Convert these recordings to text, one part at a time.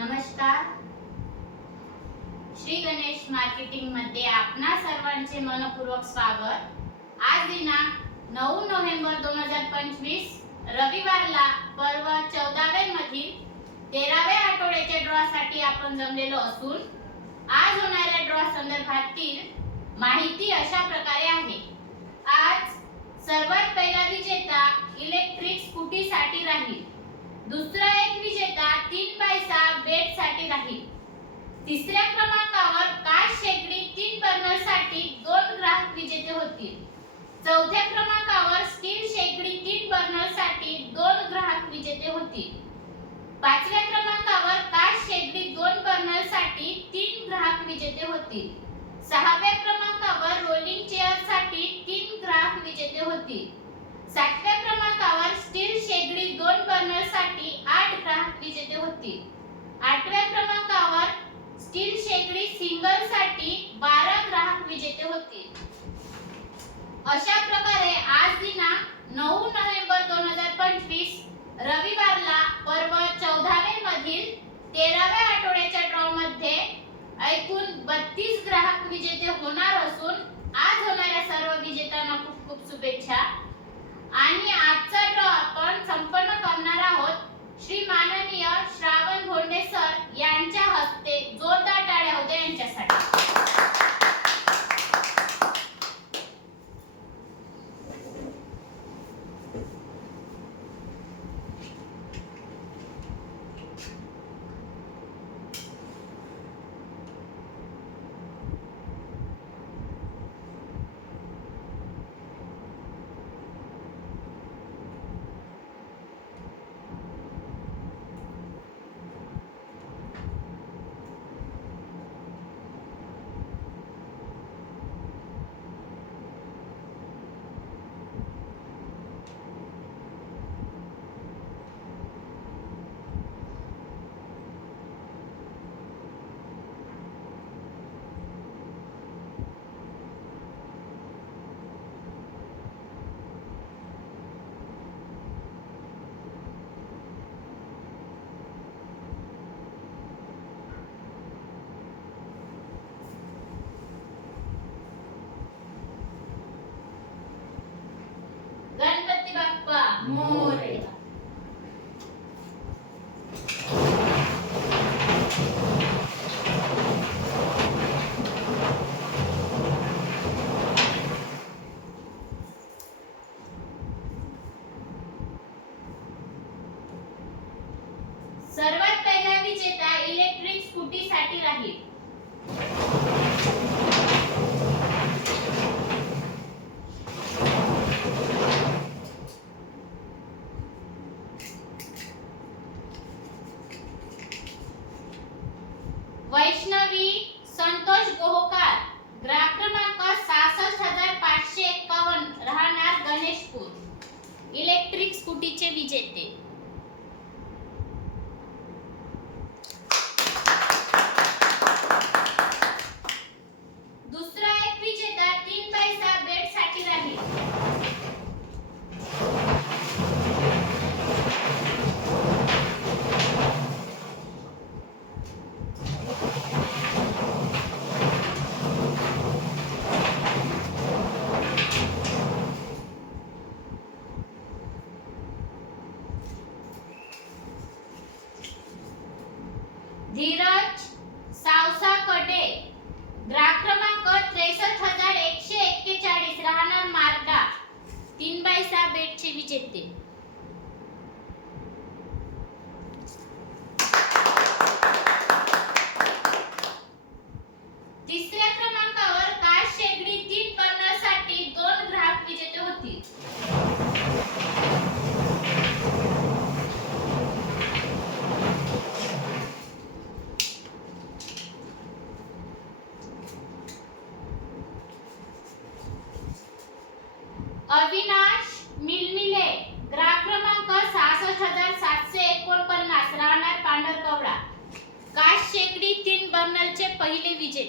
नमस्कार. श्री गणेश मार्केटिंगमध्ये आपणा सर्वांचे मनपूर्वक स्वागत. आज दिनांक नऊ नोव्हेंबर दोन हजार पंचवीस रविवारला पर्व चौदावे मधील तेराव्या आठवड्याच्या ड्रॉसाठी आपण जमलेलो असून आज होणाऱ्या ड्रॉ संदर्भातील माहिती अशा प्रकारे आहे. आज सर्वात पहिला विजेता इलेक्ट्रिक स्कूटीसाठी राहील. दुसरा एक विजेता तीन पैसा बेटसाठी राहील तिसऱ्या क्रमांकावर काच शेगडी तीन बर्नरसाठी दोन ग्राहक विजेते होतील? चौथ्या क्रमांकावर स्टील शेगडी तीन बर्नरसाठी दोन ग्राहक विजेते होतील. पाचव्या क्रमांकावर काच शेगडी दोन बर्नरसाठी तीन ग्राहक विजेते होतील? सहाव्या क्रमांकावर रोलिंग चेअरसाठी तीन ग्राहक विजेते होतील. सातव्या क्रमांकावर स्टील शेगडी दोन बर्नरसाठी आठ ग्राहक विजेते होतील आठव्या क्रमांकावर स्टील शेगडी सिंगलसाठी बारा ग्राहक विजेते होतील अशा प्रकारे आज दिनांक नऊ नोव्हेंबर दोन हजार पंचवीस रविवारला पर्व चौदावे मधील तेराव्या आठवड्याच्या ड्रॉ मध्ये एकूण बत्तीस ग्राहक विजेते होणार असून आज होणाऱ्या सर्व विजेत्यांना खूप खूप शुभेच्छा. आणि आजचा ड्रॉ आपण संपन्न करणार आहोत श्री माननीय श्रावण भोंडे सर यांच्या हस्ते जोरदार टाळ्या होत्या यांच्या amore. वैष्णवी संतोष गोहोकार ग्राहक क्रमांक सहासष्ट हजार पाचशे एक्कावन्न राहणार गणेशपूर इलेक्ट्रिक स्कूटीचे विजेते दुसरा വിജയ്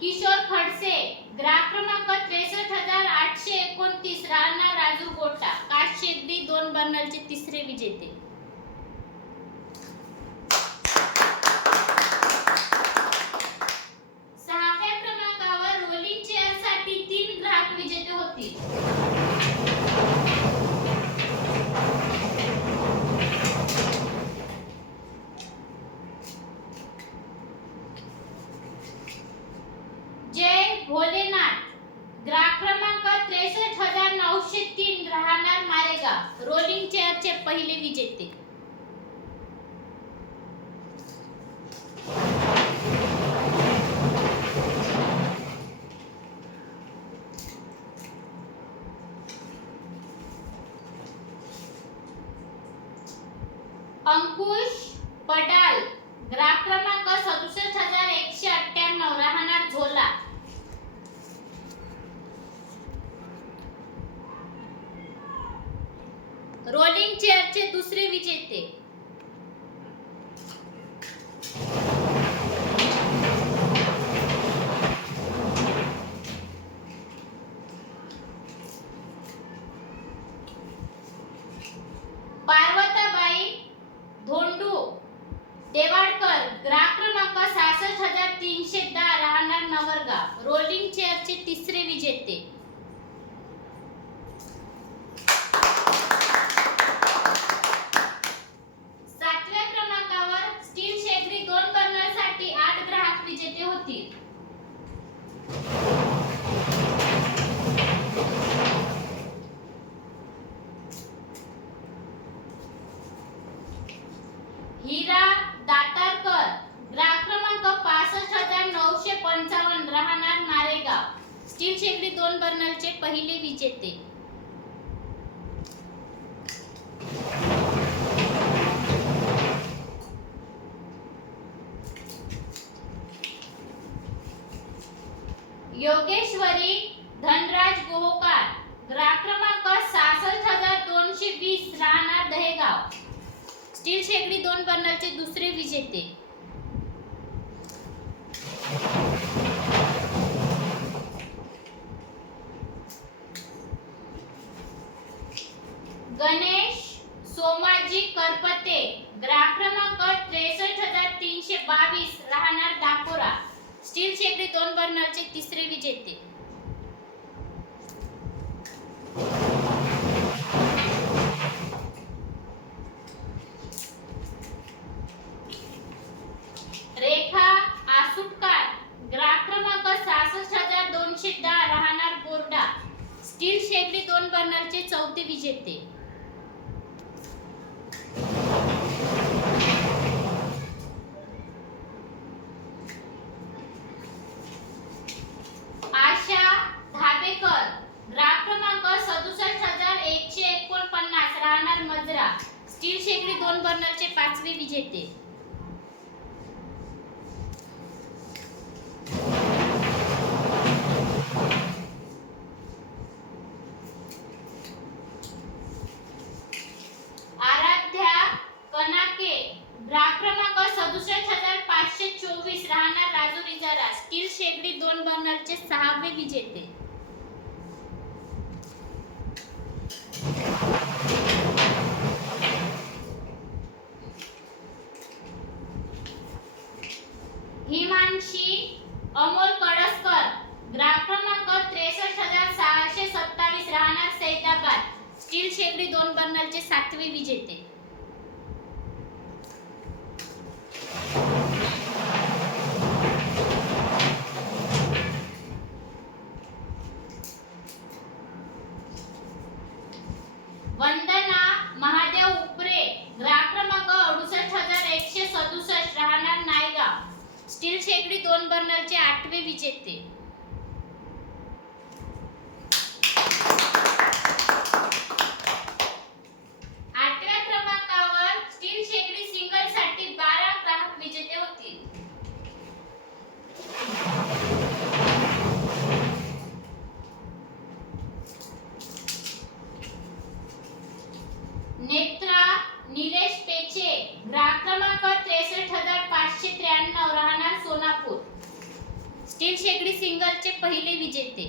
किशोर खडसे ग्राहक क्रमांक त्रेसष्ट हजार आठशे एकोणतीस राणा राजू गोटा काश शेगडी दोन बर्नलचे तिसरे विजेते. रोलिंग चेअरचे पहिले विजेते. रोलिंग चेअरचे दुसरे विजेते. योगेश्वरी धनराज गोहकार. ग्राहक क्रमांक सहासष्ट हजार दोनशे वीस राहणार दहेगाव. स्टील शेगडी दोन बर्नरचे दुसरे विजेते. कर्नलचे तिसरे विजेते रेखा आसुटकार ग्राहक क्रमांक सहासष्ट हजार दोनशे दहा राहणार बोर्डा स्टील शेगडी दोन बर्नरचे चौथे विजेते आशा धाबेकर ग्राहक क्रमांक सदुसष्ट हजार एकशे एकोणपन्नास राहणार मजरा स्टील शेगडी दोन बर्नरचे पाचवे विजेते आराध्या कनाके ग्राहक क्रमांक सदुसष्ट हजार पाचशे चोवीस राहणार राजुरी जरा स्टील शेगडी दोन बर्नरचे सहावे विजेते हिमांशी अमोल कडसकर ग्राहक क्रमांक त्रेसष्ट हजार सहाशे सत्तावीस राहणार सैदाबाद स्टील शेगडी दोन बर्नरचे सातवे विजेते वंदना महादेव उपरे ग्राहक क्रमांक अडुसष्ट हजार एकशे सदुसष्ट राहणार नायगाव. स्टील शेगडी दोन बर्नरचे आठवे विजेते आठव्या क्रमांकावर स्टील शेगडी सिंगलसाठी बारा ग्राहक विजेते होतील नेत्रा निलेश पेचे ग्राहक क्रमांक त्रेसष्ट हजार पाचशे त्र्याण्णव राहणार सोलापूर स्टील शेगडी सिंगलचे पहिले विजेते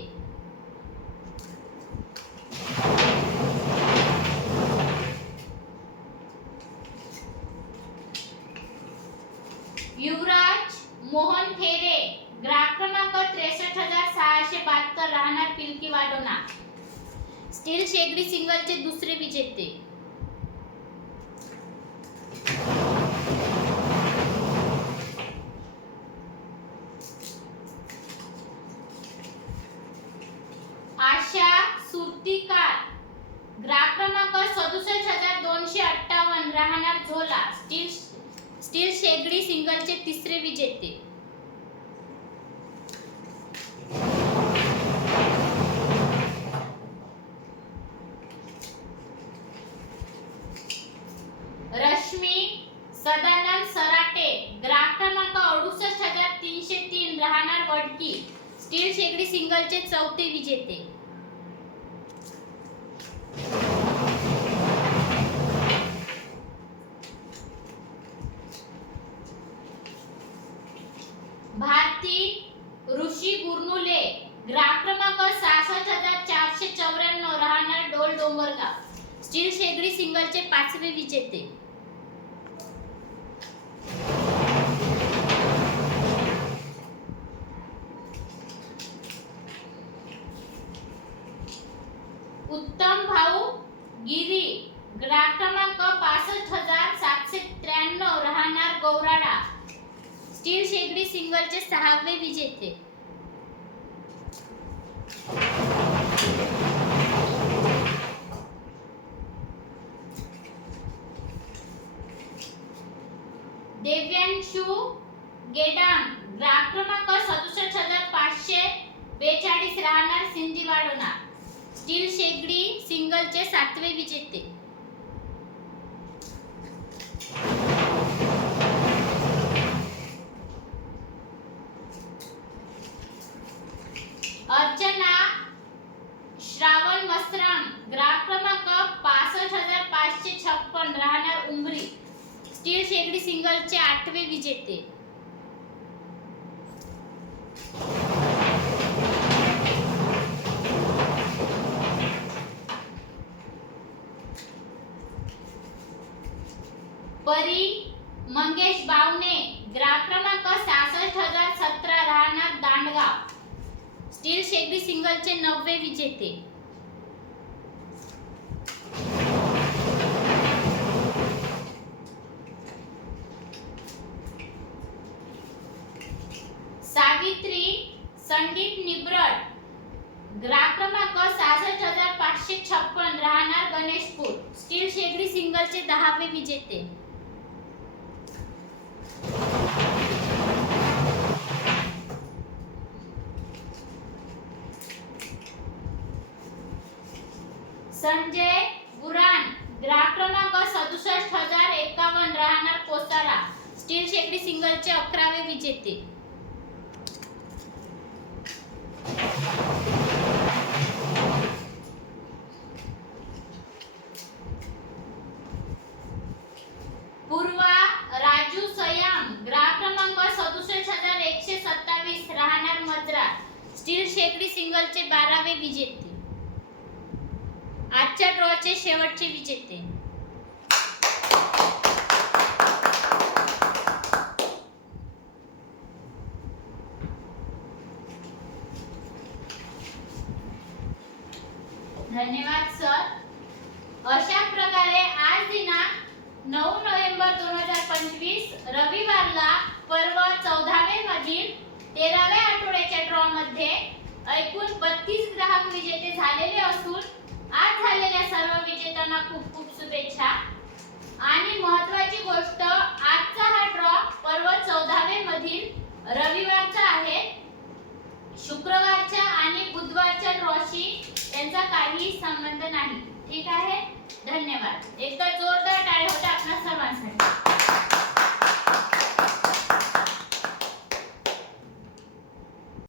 युवराज मोहन थेरे ग्राहक क्रमांक त्रेसष्ट हजार सहाशे बहात्तर राहणार पिलकी वाडोना स्टील शेगडी सिंगलचे दुसरे विजेते आशा सुरतीकार ग्राहक क्रमांक सदुसष्ट हजार दोनशे अठ्ठावन्न राहणार झोला स्टील स्टील शेगडी सिंगलचे तिसरे विजेते. रश्मी सदानंद सराटे ग्राहक क्रमांक अडुसष्ट हजार तीनशे तीन राहणार वडकी. स्टील शेगडी सिंगलचे चौथे विजेते भारती ऋषी गुरनुले ग्राहक क्रमांक सहासष्ट हजार चारशे चौऱ्याण्णव राहणार डोल डोंगरगाव स्टील शेगडी सिंगलचे पाचवे विजेते उत्तम भाऊ गिरी ग्राहक क्रमांक पासष्ट हजार सातशे त्र्याण्णव राहणार गौराडा. स्टील शेगडी सिंगलचे सहावे विजेते देव्यांशू गेडाम ग्राहक क्रमांक सदुसष्ट हजार पाचशे बेचाळीस राहणार सिंधीवाडोना स्टील शेगडी सिंगलचे सातवे विजेते. अर्चना श्रावण मस्त्राम ग्राहक क्रमांक पासष्ट हजार पाचशे छप्पन राहणार उमरी. स्टील शेगडी सिंगलचे आठवे विजेते. परी मंगेश बावणे ग्राहक क्रमांक सहासष्ट हजार सतरा राहणार दांडगाव. स्टील शेगडी सिंगलचे नववे विजेते. सावित्री संदीप निब्रड ग्राहक क्रमांक सहासष्ट हजार पाचशे छप्पन राहणार गणेशपूर. स्टील शेगडी सिंगलचे दहावे विजेते. संजय बुरान ग्राहक क्रमांक सदुसष्ट हजार एकावन्न राहणार कोसारा स्टील शेकडी सिंगलचे अकरावे विजेते. पूर्वा राजू सयाम ग्राहक क्रमांक सदुसष्ट हजार एकशे सत्तावीस राहणार मद्रास. स्टील शेकडी सिंगलचे बारावे विजेते. आजच्या ड्रॉचे शेवटचे विजेते. धन्यवाद सर. अशा प्रकारे आज दिनांक नऊ नोव्हेंबर दोन हजार पंचवीस रविवारला पर्व चौदावे मधील तेराव्या आठवड्याच्या ड्रॉ मध्ये एकूण बत्तीस ग्राहक विजेते झालेले असून आज झालेल्या सर्व विजेत्यांना खूप खूप शुभेच्छा. आणि महत्वाची गोष्ट आजचा हा ड्रॉ पर्व चौदावे मधील रविवारचा आहे. शुक्रवारच्या आणि बुधवारच्या ड्रॉशी यांचा काहीही संबंध नाही. ठीक आहे? धन्यवाद. एकदा जोरदार टाळ्या होत्या आपल्या सर्वांसाठी.